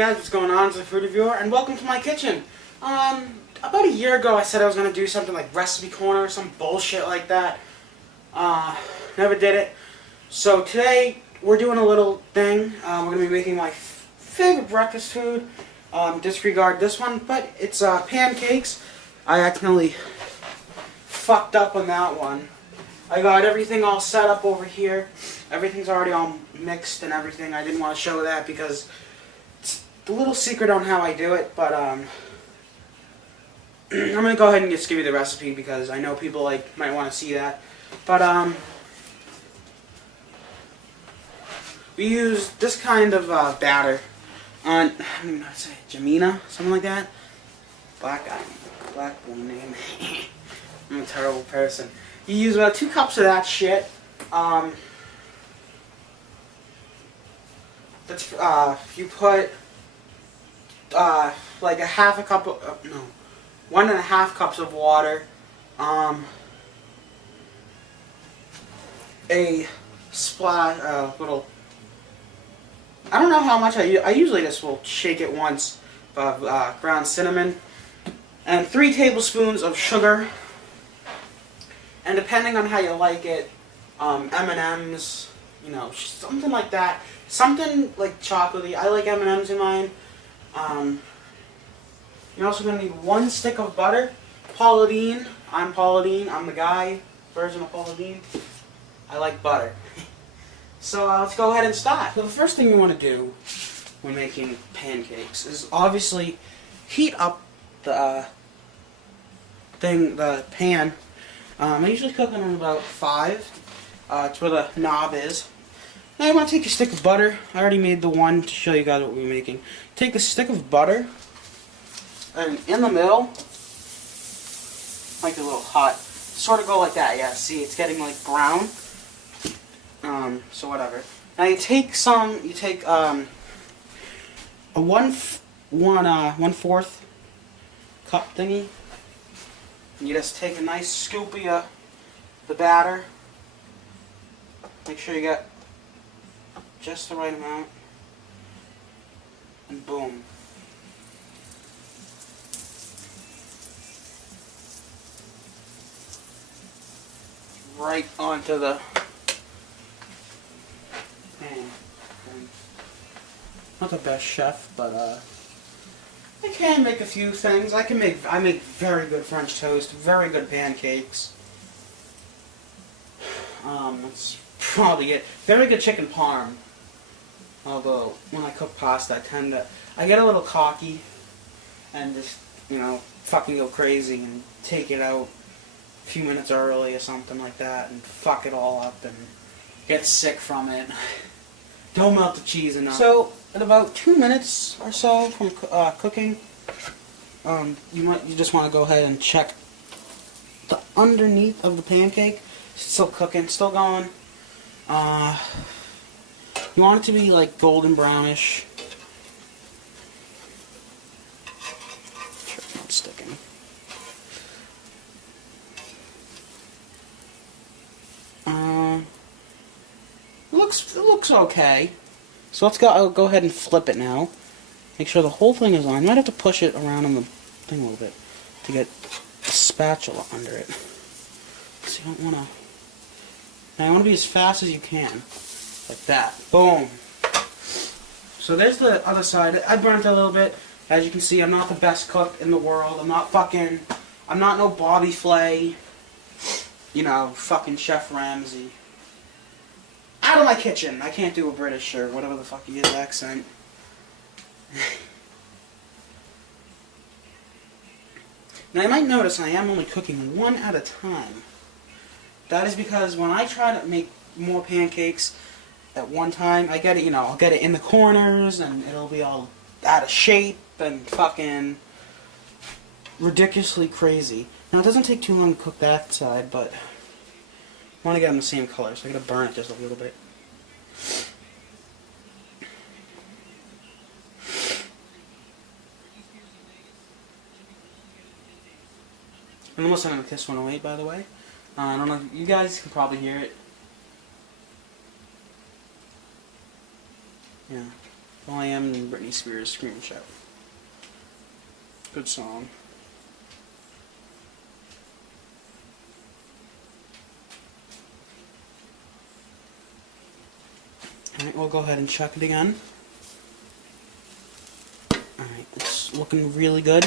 guys, what's going on? It's the Food Reviewer, and welcome to my kitchen. About a year ago I said I was going to do something like Recipe Corner or some bullshit like that. Never did it. So today we're doing a little thing. We're going to be making my favorite breakfast food. Disregard this one, but it's pancakes. I accidentally fucked up on that one. I got everything all set up over here. Everything's already all mixed and everything. I didn't want to show that because it's a little secret on how I do it, but I'm going to go ahead and just give you the recipe because I know people might want to see that. But we use this kind of batter on, I don't even know how to say it, Jamina, something like that. Black boy name. I'm a terrible person. You use about 2 cups of that shit. You put like a half a cup of, no, 1.5 cups of water, a splash, little, I don't know how much I usually just will shake it once, of ground cinnamon, and 3 tablespoons of sugar, and depending on how you like it, M&M's, you know, something like that. Something like chocolatey. I like M&M's in mine. You're also going to need 1 stick of butter. Pauladine. I'm Pauladine. I'm the guy version of Pauladine. I like butter. So let's go ahead and start. So the first thing you want to do when making pancakes is obviously heat up the pan. I usually cook on about 5. It's where the knob is. Now you want to take your stick of butter. I already made the one to show you guys what we're making. Take the stick of butter, and in the middle, like a little hot, sort of go like that. Yeah, see, it's getting like brown. So whatever. Now you take a 1/4 cup thingy, and you just take a nice scoop of the batter. Make sure you got just the right amount, and boom. Right onto the pan. Not the best chef, but I can make a few things. I make very good French toast, very good pancakes. That's probably it. Very good chicken parm. Although when I cook pasta, I get a little cocky and just, you know, fucking go crazy and take it out a few minutes early or something like that and fuck it all up and get sick from it. Don't melt the cheese enough. So in about 2 minutes or so from cooking, you just want to go ahead and check the underneath of the pancake. It's still cooking, still going. You want it to be like golden brownish. Sure it's not sticking. It looks okay. So I'll go ahead and flip it now. Make sure the whole thing is on. You might have to push it around on the thing a little bit to get a spatula under it. So you don't want to. Now you want to be as fast as you can. Like that. Boom. So there's the other side. I burnt a little bit. As you can see, I'm not the best cook in the world. I'm not no Bobby Flay. You know, fucking Chef Ramsay. Out of my kitchen. I can't do a British or whatever the fuck he is accent. Now you might notice I am only cooking one at a time. That is because when I try to make more pancakes at one time, I get it, you know, I'll get it in the corners and it'll be all out of shape and fucking ridiculously crazy. Now it doesn't take too long to cook that side, but I want to get them the same color, so I gotta burn it just a little bit. I'm almost gonna kiss one away, by the way. I don't know, you guys can probably hear it. Yeah. Well, I am Britney Spears' Scream Shout. Good song. Alright, we'll go ahead and check it again. Alright, it's looking really good.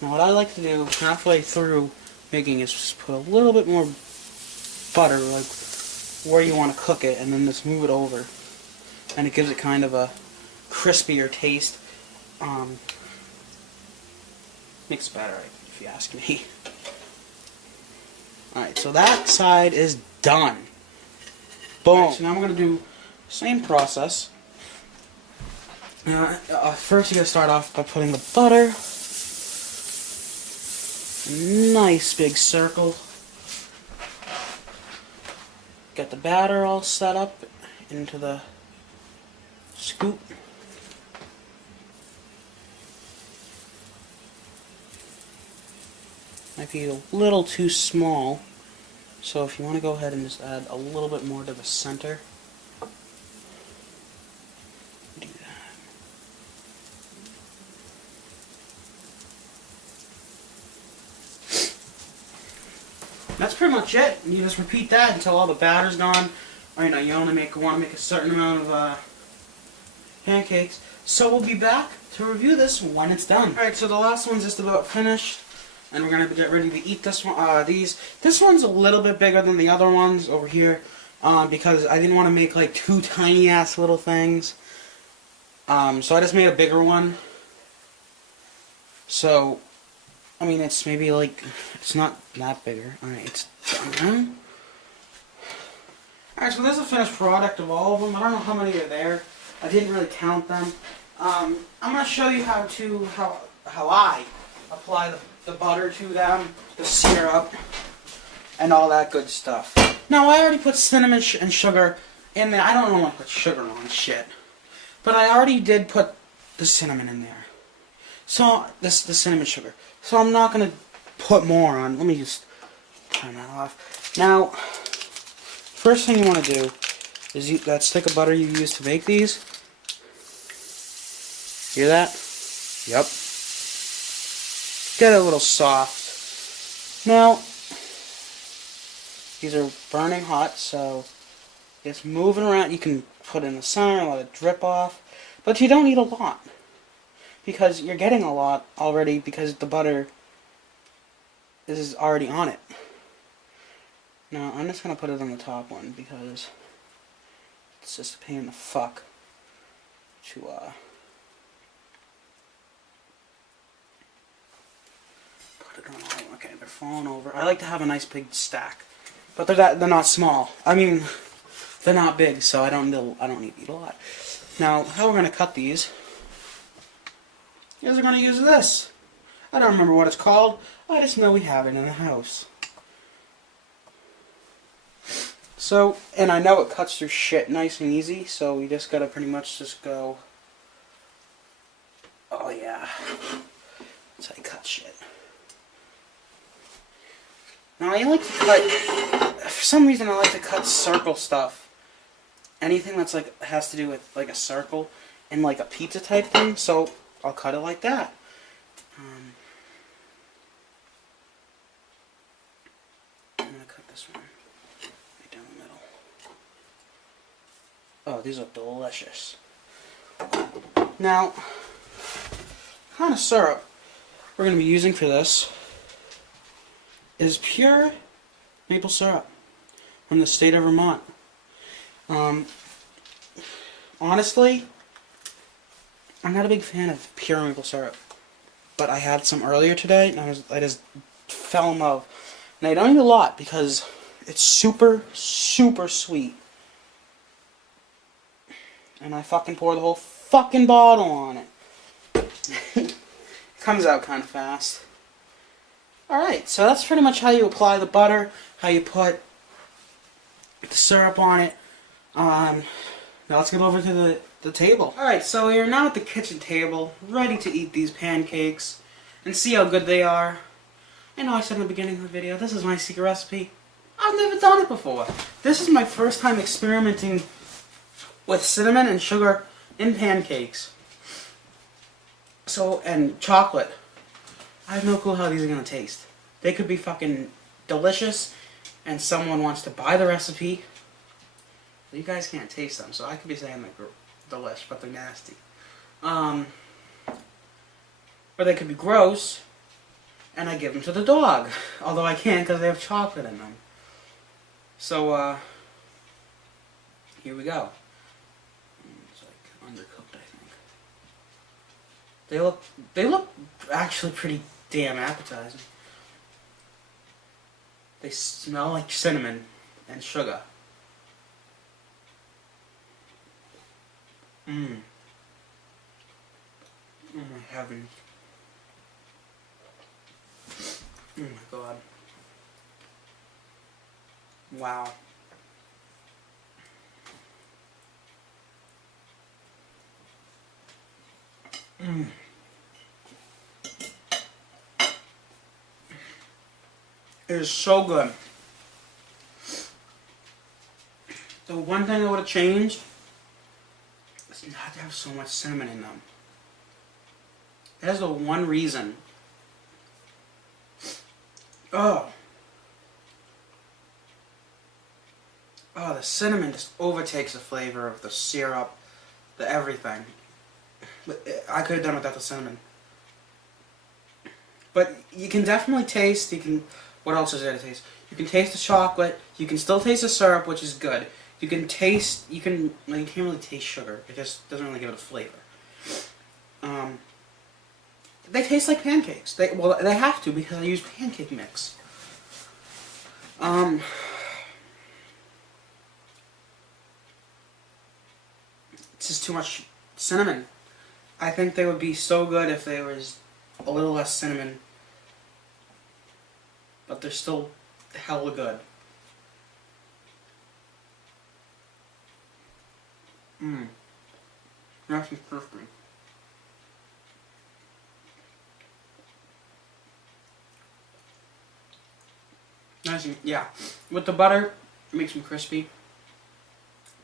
Now what I like to do halfway through making is just put a little bit more butter, like where you want to cook it, and then just move it over. And it gives it kind of a crispier taste. Makes it better, if you ask me. Alright, so that side is done. Boom. Right, so now we're going to do the same process. First you got to start off by putting the butter. Nice big circle. Get the batter all set up into the scoop. Might be a little too small, so if you want to go ahead and just add a little bit more to the center, do that. That's pretty much it. You just repeat that until all the batter's gone. Or, you know, you only want to make a certain amount of pancakes. So we'll be back to review this when it's done. Alright, so the last one's just about finished. And we're going to get ready to eat this one. This one's a little bit bigger than the other ones over here. Because I didn't want to make like two tiny ass little things. So I just made a bigger one. So, I mean, it's maybe like, it's not that bigger. Alright, it's done. Alright, so this is a finished product of all of them. I don't know how many are there. I didn't really count them. I'm going to show you how I apply the butter to them, the syrup, and all that good stuff. Now, I already put cinnamon and sugar in there. I don't want to put sugar on shit. But I already did put the cinnamon in there. So, the cinnamon sugar. So I'm not going to put more on. Let me just turn that off. Now, first thing you want to do is that stick of butter you use to make these. Hear that? Yep. Get it a little soft. Now, these are burning hot, so it's moving around. You can put it in the center and let it drip off. But you don't need a lot. Because you're getting a lot already because the butter is already on it. Now, I'm just going to put it on the top one because it's just a pain in the fuck to, put it on all. Okay, they're falling over. I like to have a nice big stack. But they're not small. I mean, they're not big, so I don't need to eat a lot. Now, how we're going to cut these is we're going to use this. I don't remember what it's called. I just know we have it in the house. So, and I know it cuts through shit nice and easy, so we just got to pretty much just go, oh yeah, that's how you cut shit. Now I like to cut, for some reason I like to cut circle stuff. Anything that's like, has to do with like a circle and like a pizza type thing, so I'll cut it like that. I'm going to cut this one right down the middle. Oh, these are delicious. Now, kind of syrup we're going to be using for this is pure maple syrup from the state of Vermont. Honestly, I'm not a big fan of pure maple syrup, but I had some earlier today, and I just fell in love. And I don't eat a lot because it's super, super sweet. And I fucking pour the whole fucking bottle on it. It comes out kind of fast. Alright, so that's pretty much how you apply the butter, how you put the syrup on it. Now let's get over to the table. Alright, so we are now at the kitchen table, ready to eat these pancakes and see how good they are. I know I said in the beginning of the video, this is my secret recipe. I've never done it before. This is my first time experimenting with cinnamon and sugar in pancakes. So, and chocolate. I have no clue how these are going to taste. They could be fucking delicious, and someone wants to buy the recipe. You guys can't taste them, so I could be saying they're delish, but they're nasty. Or they could be gross, and I give them to the dog. Although I can't because they have chocolate in them. So, here we go. It's like undercooked, I think. They look actually pretty damn appetizing. They smell like cinnamon and sugar. Mmm. Oh my heavens. Oh my god. Wow. Mmm. It is so good. The one thing I would have changed is not to have so much cinnamon in them. That's the one reason. Oh. Oh, the cinnamon just overtakes the flavor of the syrup, the everything. I could have done without the cinnamon. But you can definitely taste, what else is there to taste? You can taste the chocolate, you can still taste the syrup, which is good. You can't really taste sugar. It just doesn't really give it a flavor. They taste like pancakes. They have to because I use pancake mix. It's just too much cinnamon. I think they would be so good if there was a little less cinnamon. But they're still hella good. Mmm. Nice and crispy. Nice and, yeah. With the butter, it makes them crispy.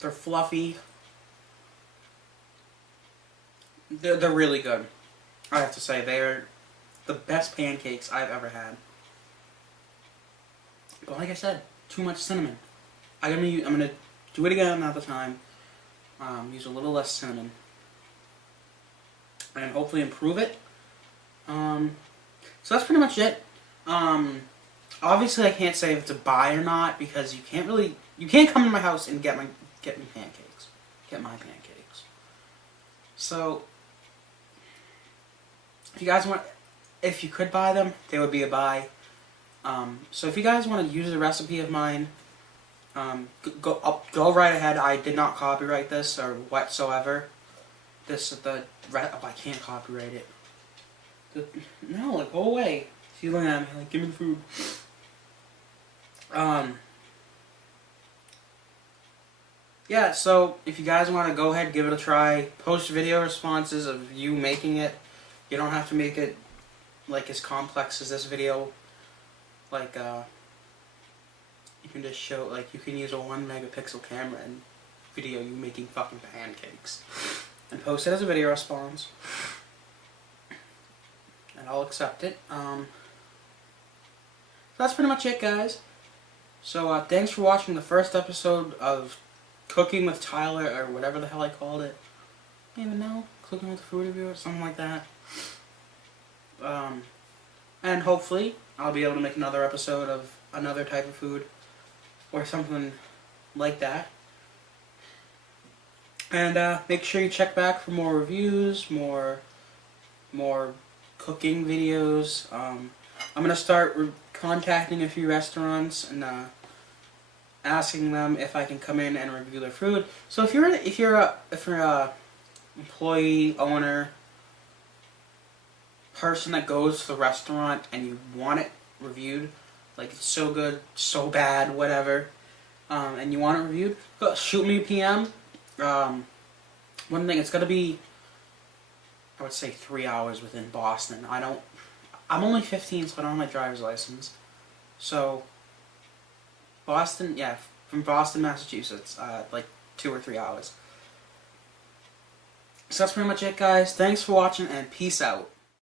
They're fluffy. They're really good. I have to say, they're the best pancakes I've ever had. But like I said, too much cinnamon. I'm gonna do it again another time. Use a little less cinnamon, and hopefully improve it. So that's pretty much it. Obviously, I can't say if it's a buy or not because you can't come to my house and get my pancakes. So if you could buy them, they would be a buy. So if you guys want to use a recipe of mine, go right ahead. I did not copyright this or whatsoever. I can't copyright it. No, go away. She's looking at me give me the food. Yeah, so if you guys want to go ahead, give it a try. Post video responses of you making it. You don't have to make it as complex as this video. You can just show, you can use a 1 megapixel camera and video you making fucking pancakes. And post it as a video response. And I'll accept it. So that's pretty much it, guys. So, thanks for watching the first episode of Cooking with Tyler, or whatever the hell I called it. I don't even know. Cooking with a Food Review or something like that. And hopefully, I'll be able to make another episode of another type of food. Or something like that. And make sure you check back for more reviews, more cooking videos. I'm gonna start contacting a few restaurants and asking them if I can come in and review their food. So if you're a employee, owner, person that goes to the restaurant and you want it reviewed, it's so good, so bad, whatever, and you want it reviewed, shoot me a PM. One thing, it's gotta be, I would say 3 hours within Boston. I'm only 15, so I don't have my driver's license. So, Boston, yeah, from Boston, Massachusetts, 2 or 3 hours. So that's pretty much it, guys. Thanks for watching, and peace out.